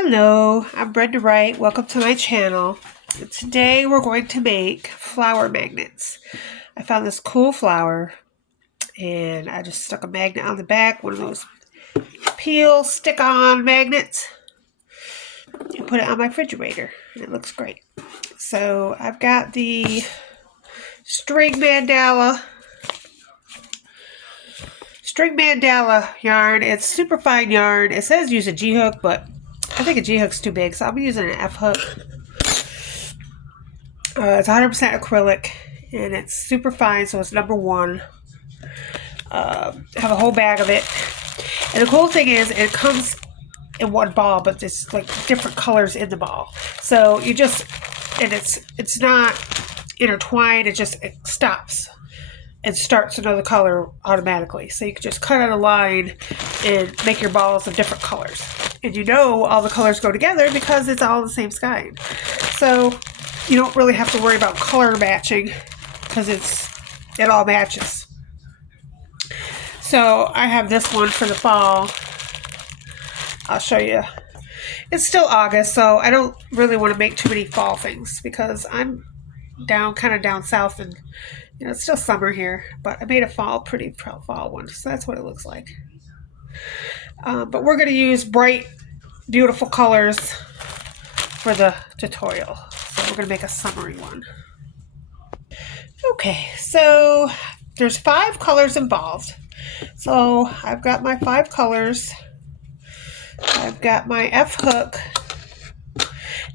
Hello, I'm Brenda Wright. Welcome to my channel. And today we're going to make flower magnets. I found this cool flower and I just stuck a magnet on the back, one of those peel stick-on magnets, and put it on my refrigerator, and it looks great. So I've got the string mandala yarn. It's super fine yarn. It says use a G-hook, but I think a G-hook's too big, so I'll be using an F-hook. It's 100% acrylic, and it's super fine, so it's number one. I have a whole bag of it. And the cool thing is, it comes in one ball, but it's like different colors in the ball. So you just, and it's not intertwined, it stops and starts another color automatically. So you can just cut out a line and make your balls of different colors. And you know all the colors go together because it's all the same sky. So you don't really have to worry about color matching because it all matches. So I have this one for the fall. I'll show you. It's still August, so I don't really want to make too many fall things because I'm kind of down south, and it's still summer here. But I made a pretty fall one, so that's what it looks like. But we're going to use bright, beautiful colors for the tutorial. So we're going to make a summery one. Okay, so there's 5 colors involved. So I've got my 5 colors. I've got my F-hook.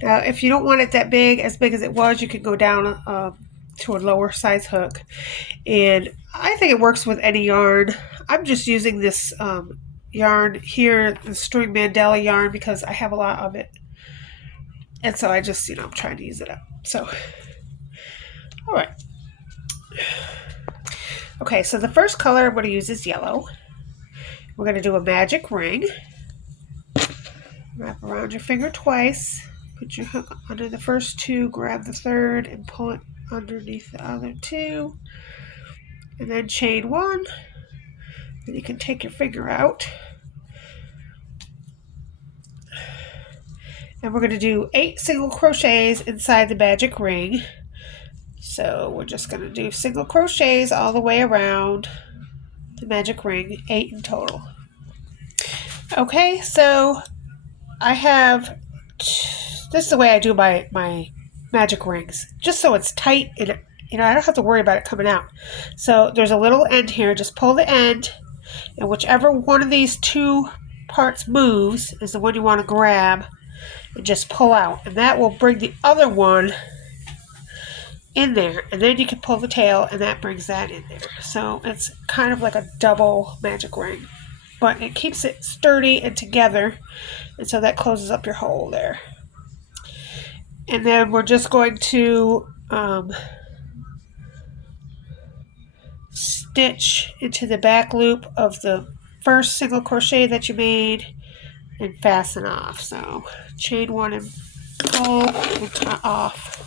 Now, if you don't want it that big as it was, you could go down to a lower size hook. And I think it works with any yarn. I'm just using this yarn here, the string mandala yarn, because I have a lot of it. And so I just, I'm trying to use it up. So, all right. Okay, so the first color I'm going to use is yellow. We're going to do a magic ring. Wrap around your finger twice. Put your hook under the first 2, grab the third, and pull it underneath the other 2. And then chain 1. Then you can take your finger out. And we're going to do 8 single crochets inside the magic ring. So we're just going to do single crochets all the way around the magic ring, 8 in total. Okay, so I have, this is the way I do my magic rings, just so it's tight and I don't have to worry about it coming out. So there's a little end here, just pull the end, and whichever one of these 2 parts moves is the one you want to grab and just pull out, and that will bring the other one in there, and then you can pull the tail and that brings that in there. So it's kind of like a double magic ring, but it keeps it sturdy and together, and so that closes up your hole there. And then we're just going to stitch into the back loop of the first single crochet that you made and fasten off. So chain 1 and pull and cut off,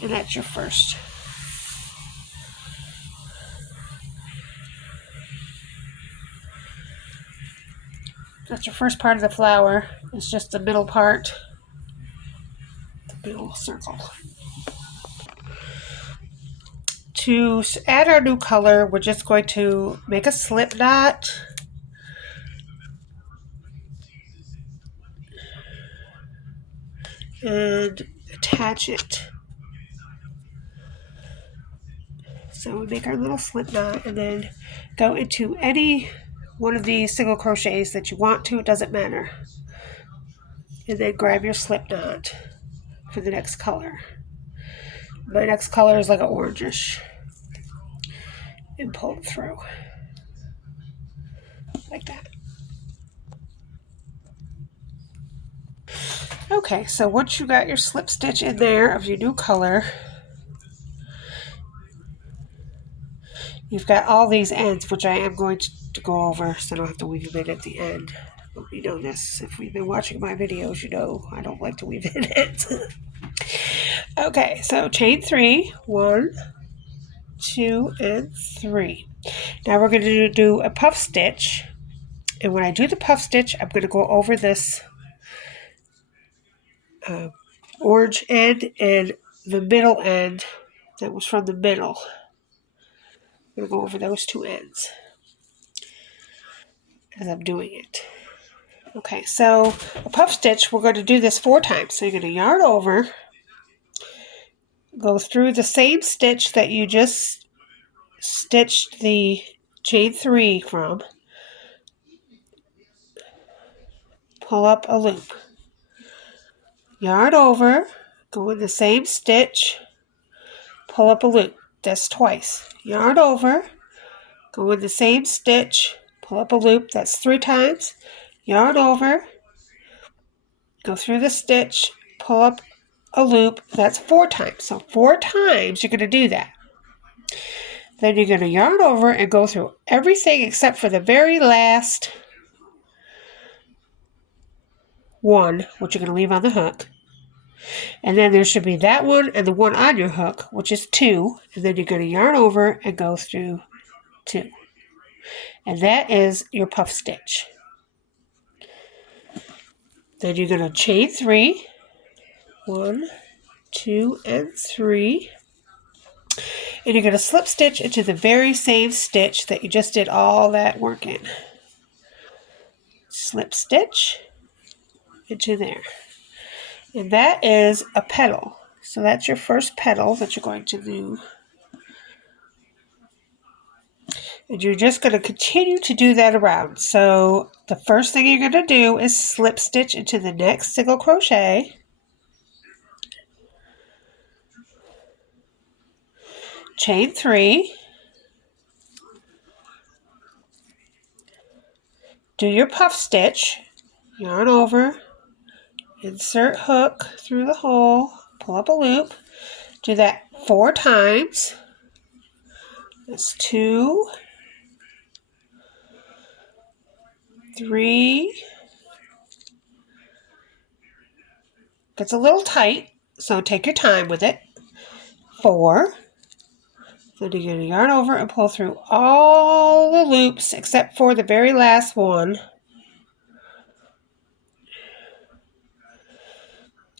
and that's your first. That's your first part of the flower. It's just the middle part, the middle circle. To add our new color, we're just going to make a slip knot. And attach it. So we make our little slip knot and then go into any one of these single crochets that you want to, it doesn't matter. And then grab your slip knot for the next color. My next color is like an orangish. And pull it through. Like that. Okay, so once you got your slip stitch in there of your new color, you've got all these ends, which I am going to go over so I don't have to weave them in at the end. But you know this, if we've been watching my videos, you know I don't like to weave in it. Okay, so chain 3, 1, 2, and 3. Now we're going to do a puff stitch, and when I do the puff stitch, I'm going to go over this orange end and the middle end that was from the middle. I'm going to go over those two ends as I'm doing it. Okay, so a puff stitch, we're going to do this 4 times. So you're going to yarn over, go through the same stitch that you just stitched the chain 3 from, pull up a loop, yarn over, go in the same stitch, pull up a loop. That's twice. Yarn over, go in the same stitch, pull up a loop. That's 3 times. Yarn over, go through the stitch, pull up a loop. That's 4 times. So 4 times you're going to do that. Then you're going to yarn over and go through everything except for the very last one, which you're going to leave on the hook. And then there should be that one and the one on your hook, which is 2. And then you're going to yarn over and go through 2. And that is your puff stitch. Then you're going to chain 3. 1, 2, and 3. And you're going to slip stitch into the very same stitch that you just did all that work in. Slip stitch into there. And that is a petal. So that's your first petal that you're going to do. And you're just going to continue to do that around. So the first thing you're going to do is slip stitch into the next single crochet. Chain 3. Do your puff stitch. Yarn over. Insert hook through the hole. Pull up a loop. Do that 4 times. That's 2, 3. Gets a little tight, so take your time with it. 4. Then you're going to yarn over and pull through all the loops except for the very last one.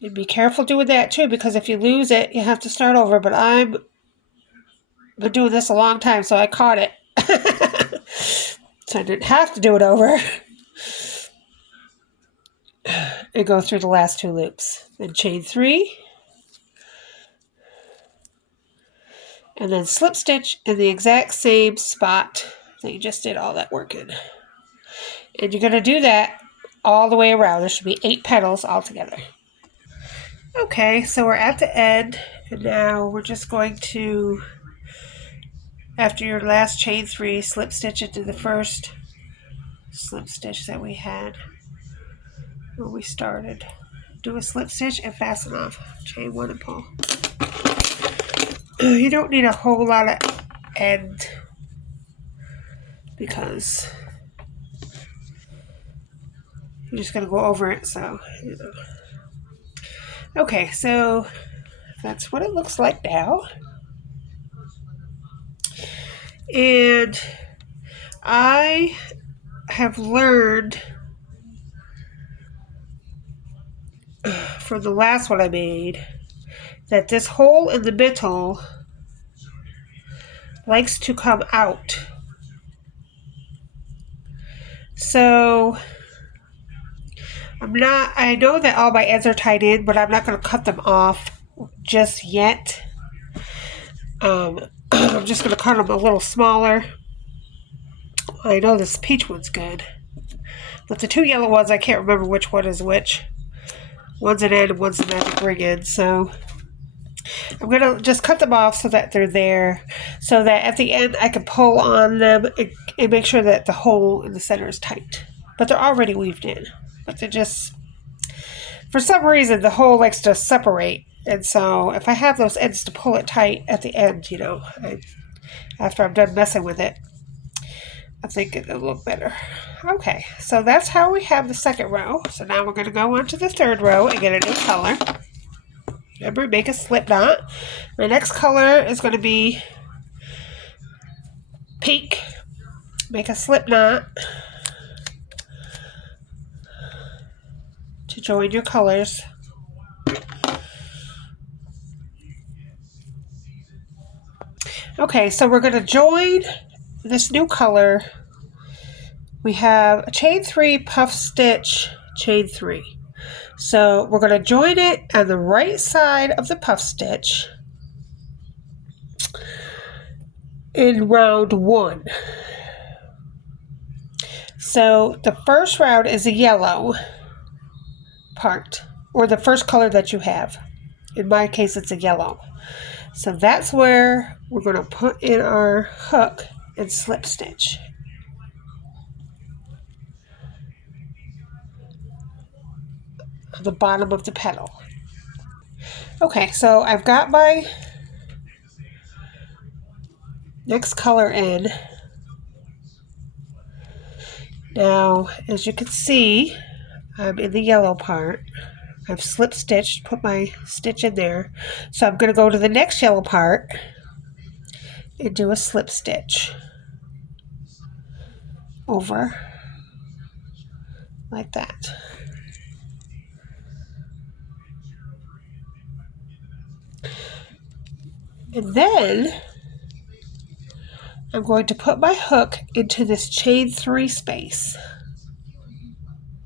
And be careful doing that too, because if you lose it, you have to start over. But I've been doing this a long time, so I caught it. So I didn't have to do it over. And go through the last 2 loops. Then chain 3. And then slip stitch in the exact same spot that you just did all that work in. And you're going to do that all the way around. There should be 8 petals altogether. Okay, so we're at the end, and now we're just going to, after your last chain 3, slip stitch into the first slip stitch that we had where we started. Do a slip stitch and fasten off. Chain 1 and pull. You don't need a whole lot of end because you're just going to go over it, so, you know. Okay, so that's what it looks like now. And I have learned from the last one I made that this hole in the middle likes to come out. So I know that all my ends are tied in, but I'm not going to cut them off just yet. I'm just going to cut them a little smaller. I know this peach one's good. But the 2 yellow ones, I can't remember which one is which. One's an end and one's a magic ring end. So I'm going to just cut them off so that they're there. So that at the end I can pull on them and make sure that the hole in the center is tight. But they're already weaved in. But they're just, for some reason, the hole likes to separate. And so if I have those ends to pull it tight at the end, you know, after I'm done messing with it, I think it'll look better. Okay, so that's how we have the second row. So now we're going to go on to the third row and get a new color. Remember, make a slip knot. My next color is going to be pink. Make a slip knot to join your colors. Okay, so we're going to join this new color. We have a chain 3, puff stitch, chain 3. So we're going to join it on the right side of the puff stitch in round 1. So the first round is a yellow part, or the first color that you have. In my case, it's a yellow. So that's where we're going to put in our hook and slip stitch. On the bottom of the petal. Okay, so I've got my next color in. Now, as you can see, I'm in the yellow part. I've slip stitched, put my stitch in there. So I'm going to go to the next yellow part and do a slip stitch over like that. And then I'm going to put my hook into this chain 3 space.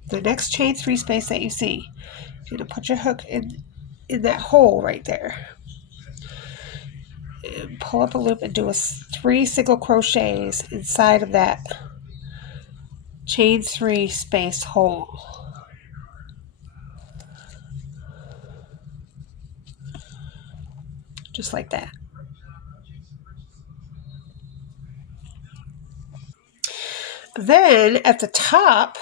The next chain 3 space that you see. You're going to put your hook in that hole right there. And pull up a loop and do 3 single crochets inside of that chain 3 space hole. Just like that. Then at the top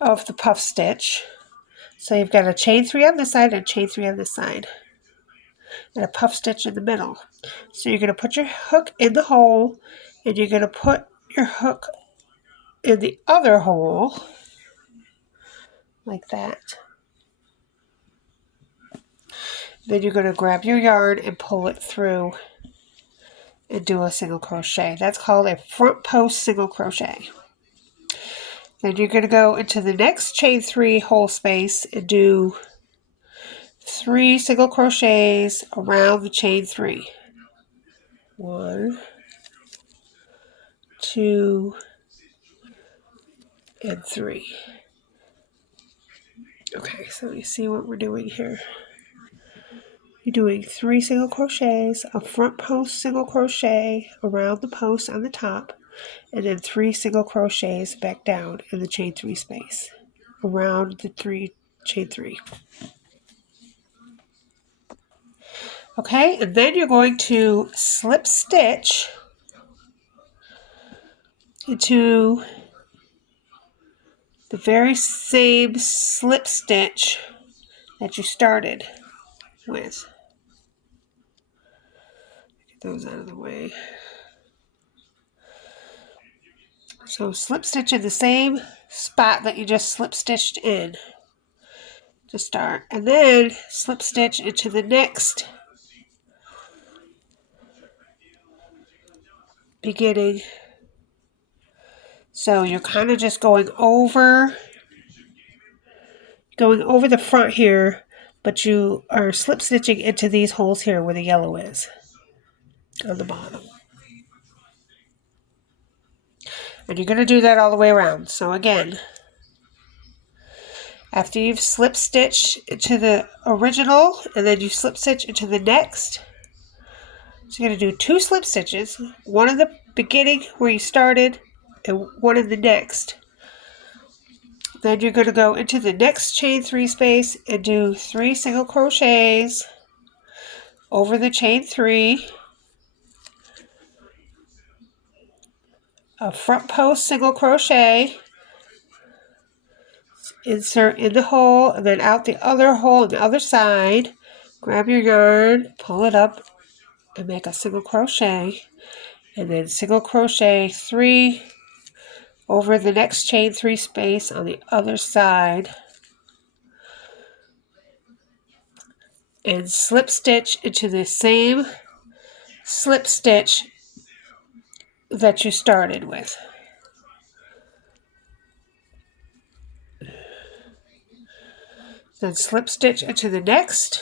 of the puff stitch, so you've got a chain 3 on this side and a chain 3 on this side, and a puff stitch in the middle. So you're going to put your hook in the hole, and you're going to put your hook in the other hole, like that. Then you're going to grab your yarn and pull it through and do a single crochet. That's called a front post single crochet. Then you're going to go into the next chain 3 hole space and do 3 single crochets around the chain 3. 1, 2, and 3. Okay, so you see what we're doing here. You're doing 3 single crochets, a front post single crochet around the post on the top, and then 3 single crochets back down in the chain 3 space around the chain 3. Okay, and then you're going to slip stitch into the very same slip stitch that you started with. Get those out of the way. So slip stitch in the same spot that you just slip stitched in to start, and then slip stitch into the next beginning. So you're kind of just going over the front here, but you are slip stitching into these holes here where the yellow is on the bottom. And you're going to do that all the way around. So again, after you've slip stitched into the original and then you slip stitch into the next, so you're going to do 2 slip stitches, one in the beginning where you started and one in the next. Then you're going to go into the next chain 3 space and do 3 single crochets over the chain 3, a front post single crochet, insert in the hole and then out the other hole on the other side, grab your yarn, pull it up and make a single crochet, and then single crochet 3 over the next chain 3 space on the other side, and slip stitch into the same slip stitch that you started with. Then slip stitch into the next,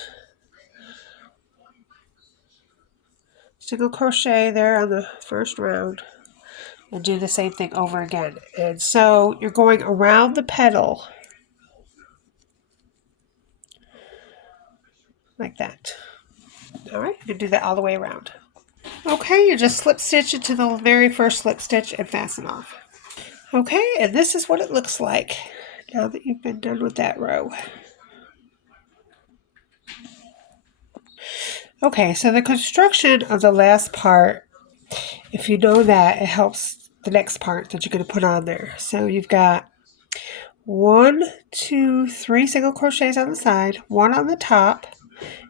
single crochet there on the first round, and do the same thing over again. And so you're going around the petal like that. All right, you can do that all the way around. Okay, you just slip stitch into the very first slip stitch and fasten off. Okay, and this is what it looks like now that you've been done with that row. Okay, so the construction of the last part, if you know that, it helps the next part that you're going to put on there. So you've got 1, 2, 3 single crochets on the side, 1 on the top,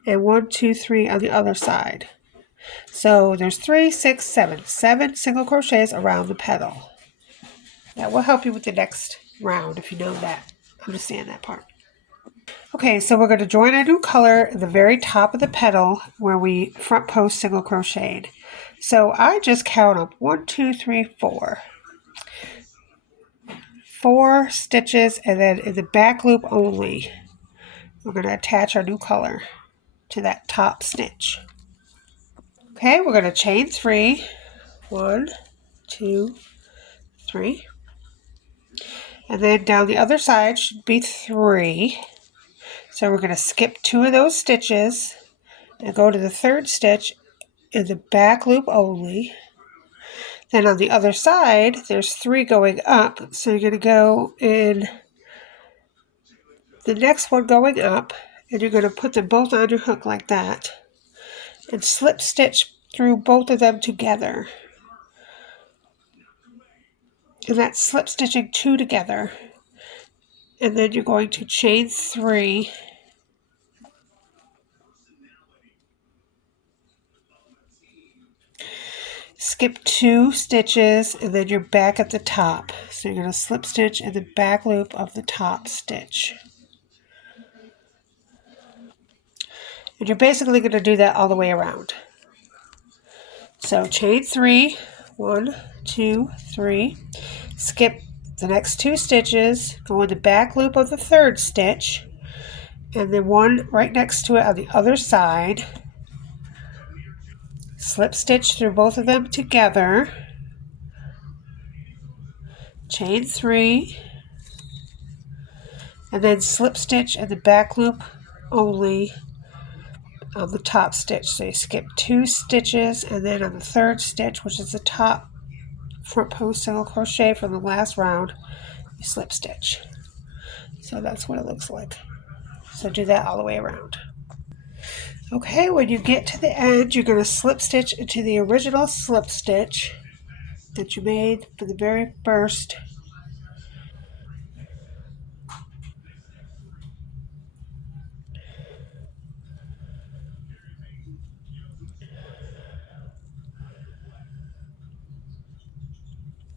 and 1, 2, 3 on the other side. So there's 3, 6, 7 single crochets around the petal. That will help you with the next round if you know that, understand that part. Okay, so we're going to join a new color at the very top of the petal where we front post single crocheted. So I just count up 1, 2, 3, 4. 4 stitches, and then in the back loop only, we're going to attach our new color to that top stitch. Okay, we're going to chain 3. 1, 2, 3. And then down the other side should be 3. So we're going to skip 2 of those stitches and go to the third stitch in the back loop only. Then on the other side, there's 3 going up. So you're going to go in the next one going up, and you're going to put them both on your hook like that and slip stitch through both of them together. And that's slip stitching 2 together. And then you're going to chain 3. Skip 2 stitches, and then you're back at the top. So you're going to slip stitch in the back loop of the top stitch. And you're basically going to do that all the way around. So chain 3, 1, 2, 3. Skip the next 2 stitches, go in the back loop of the third stitch, and then one right next to it on the other side. Slip stitch through both of them together. Chain 3, and then slip stitch in the back loop only on the top stitch. So you skip 2 stitches, and then on the third stitch, which is the top front post single crochet from the last round, you slip stitch. So that's what it looks like. So do that all the way around. Okay, when you get to the end, you're going to slip stitch into the original slip stitch that you made for the very first.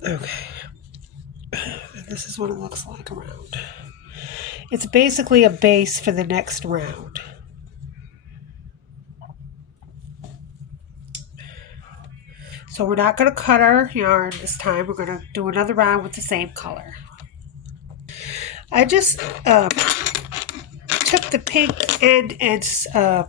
Okay, and this is what it looks like around. It's basically a base for the next round. So we're not going to cut our yarn this time. We're going to do another round with the same color. I just took the pink end and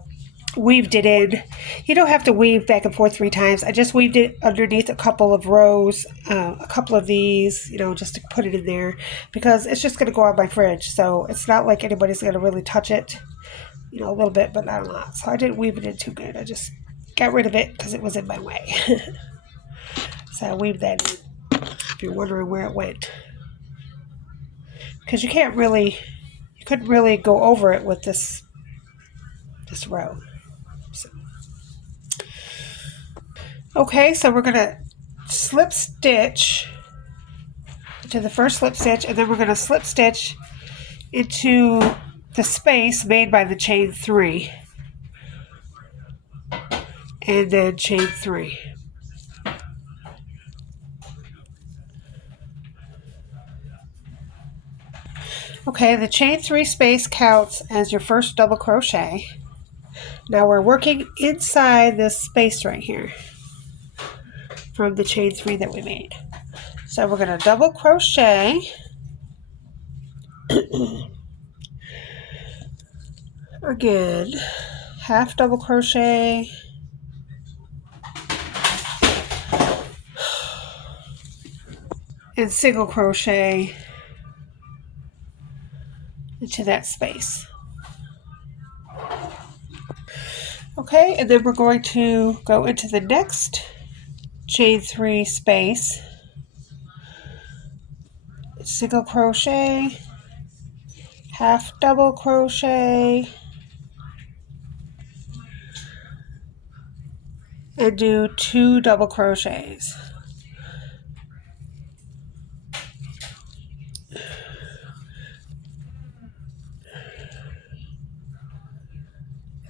weaved it in. You don't have to weave back and forth 3 times. I just weaved it underneath a couple of rows, a couple of these, just to put it in there, because it's just going to go on my fridge. So it's not like anybody's going to really touch it, a little bit, but not a lot. So I didn't weave it in too good. I just got rid of it because it was in my way. So I weaved that in, if you're wondering where it went. Because you couldn't really go over it with this row. So. Okay, so we're going to slip stitch to the first slip stitch, and then we're going to slip stitch into the space made by the chain 3, and then chain 3. Okay, the chain 3 space counts as your first double crochet. Now we're working inside this space right here from the chain 3 that we made. So we're going to double crochet again, half double crochet, and single crochet into that space. Okay, and then we're going to go into the next chain 3 space, single crochet, half double crochet, and do 2 double crochets.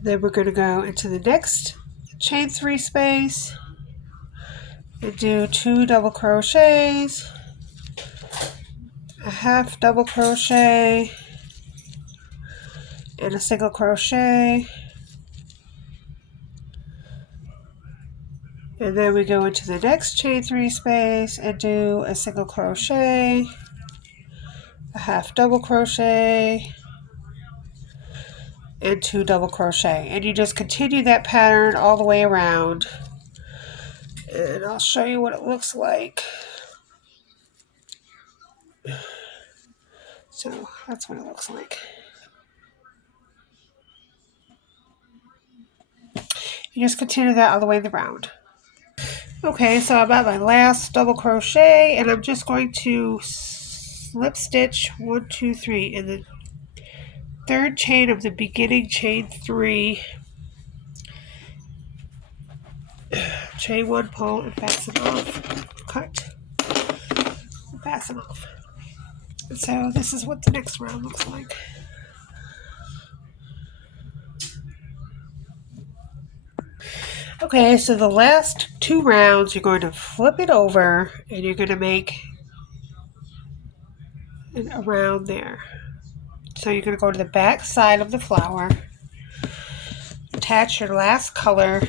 Then we're going to go into the next chain 3 space and do 2 double crochets, a half double crochet, and a single crochet. And then we go into the next chain 3 space and do a single crochet, a half double crochet, and 2 double crochet. And you just continue that pattern all the way around. And I'll show you what it looks like. So that's what it looks like. You just continue that all the way around. Okay, so I'm at my last double crochet, and I'm just going to slip stitch 1, 2, 3 in the third chain of the beginning chain 3. Chain 1, pull, and fasten off. Cut, and fasten off. And so this is what the next round looks like. Okay, so the last 2 rounds, you're going to flip it over, and you're going to make an around there. So you're going to go to the back side of the flower, attach your last color.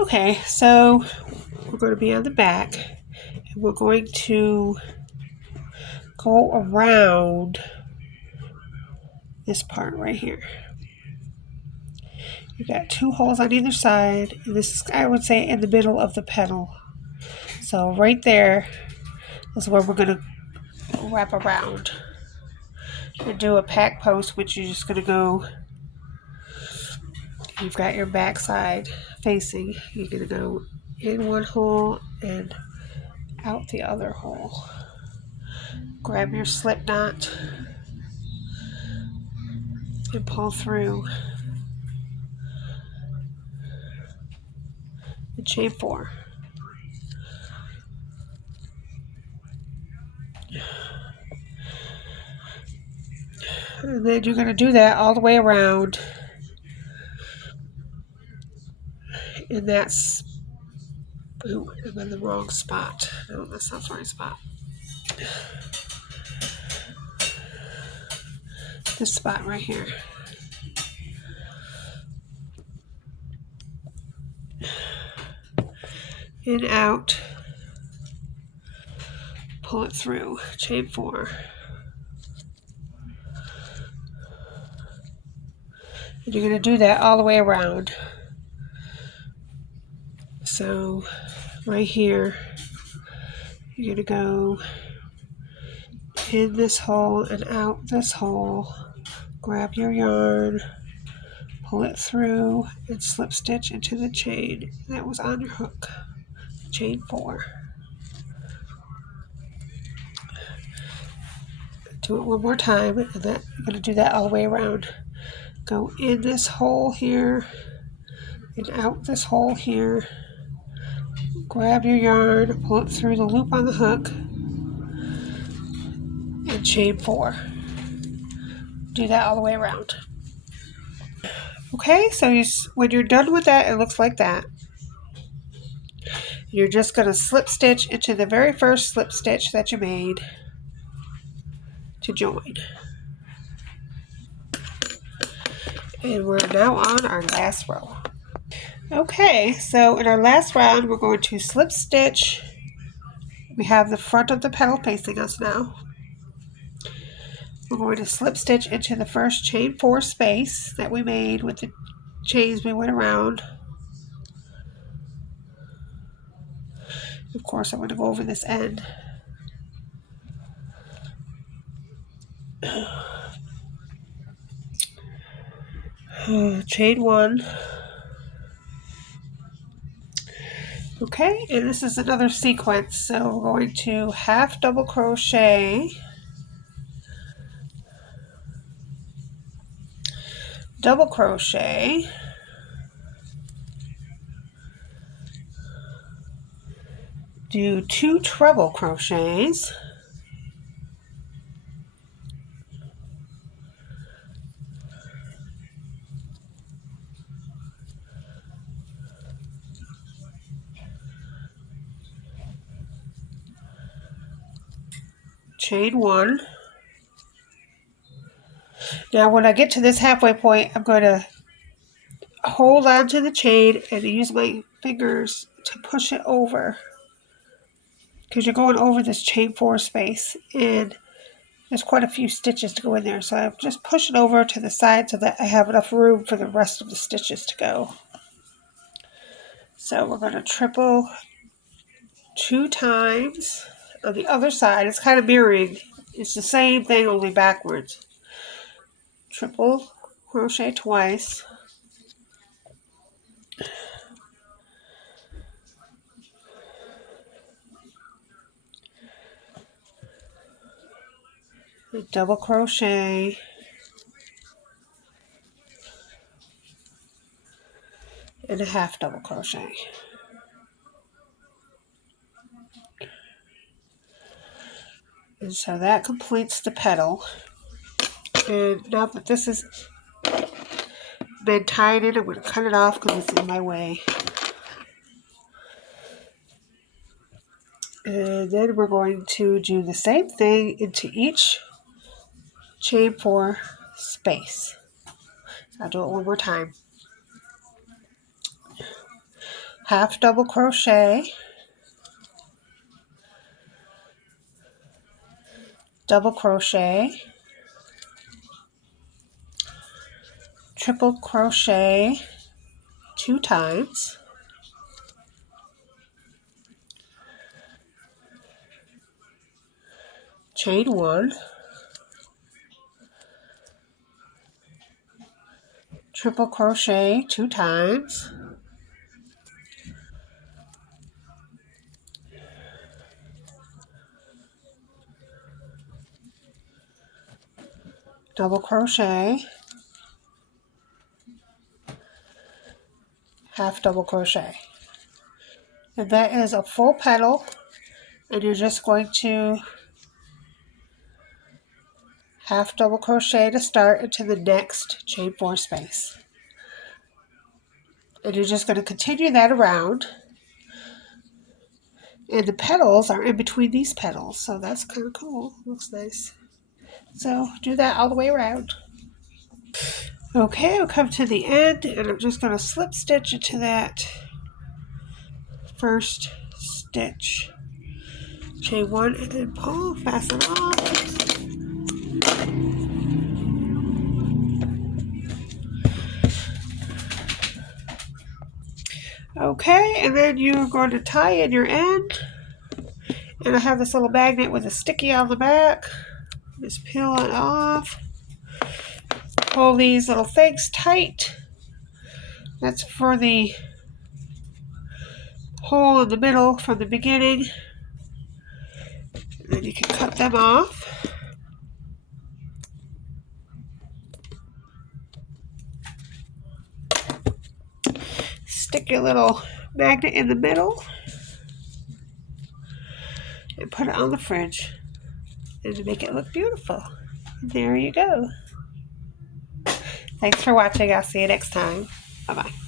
Okay, so we're going to be on the back, and we're going to go around this part right here. You've got 2 holes on either side, and this is, I would say, in the middle of the petal. So right there is where we're going to wrap around and do a pack post, which you're just going to go, you've got your back side facing, you're going to go in one hole and out the other hole. Grab your slip knot and pull through the chain 4. And then you're going to do that all the way around. And that's, ooh, I'm in the wrong spot. No, that's not the right spot. This spot right here. In, out, pull it through, chain 4. And you're going to do that all the way around. So right here, you're going to go in this hole and out this hole, grab your yarn, pull it through, and slip stitch into the chain that was on your hook, chain 4. Do it one more time, and then you're going to do that all the way around. Go in this hole here and out this hole here. Grab your yarn, pull it through the loop on the hook, and chain 4. Do that all the way around. Okay, so when you're done with that, it looks like that. You're just going to slip stitch into the very first slip stitch that you made to join. And we're now on our last row. Okay, so in our last round, we're going to slip stitch. We have the front of the petal facing us now. We're going to slip stitch into the first chain 4 space that we made with the chains we went around. Of course, I'm going to go over this end. Chain 1. Okay, and this is another sequence, so we're going to half double crochet, double crochet, do 2 treble crochets, chain 1. Now when I get to this halfway point, I'm going to hold on to the chain and use my fingers to push it over, because you're going over this chain 4 space, and there's quite a few stitches to go in there, so I'm just pushing over to the side so that I have enough room for the rest of the stitches to go. So we're going to triple 2 times on the other side. It's kind of mirroring. It's the same thing, only backwards. Triple crochet twice. Double crochet. And a half double crochet. And so that completes the petal. And now that this has been tied in, I'm going to cut it off because it's in my way. And then we're going to do the same thing into each chain 4 space. I'll do it one more time. Half double crochet, double crochet, triple crochet 2 times, chain 1, triple crochet 2 times, double crochet, half double crochet. And that is a full petal, and you're just going to half double crochet to start into the next chain 4 space. And you're just going to continue that around. And the petals are in between these petals, so that's kind of cool. Looks nice. So do that all the way around. Okay, I'll come to the end, and I'm just going to slip stitch into that first stitch. Chain 1 and then pull, fasten off. Okay, and then you're going to tie in your end. And I have this little magnet with a sticky on the back. Just peel it off. Pull these little things tight. That's for the hole in the middle from the beginning. And then you can cut them off. Stick your little magnet in the middle and put it on the fridge and to make it look beautiful. There you go. Thanks for watching. I'll see you next time. Bye-bye.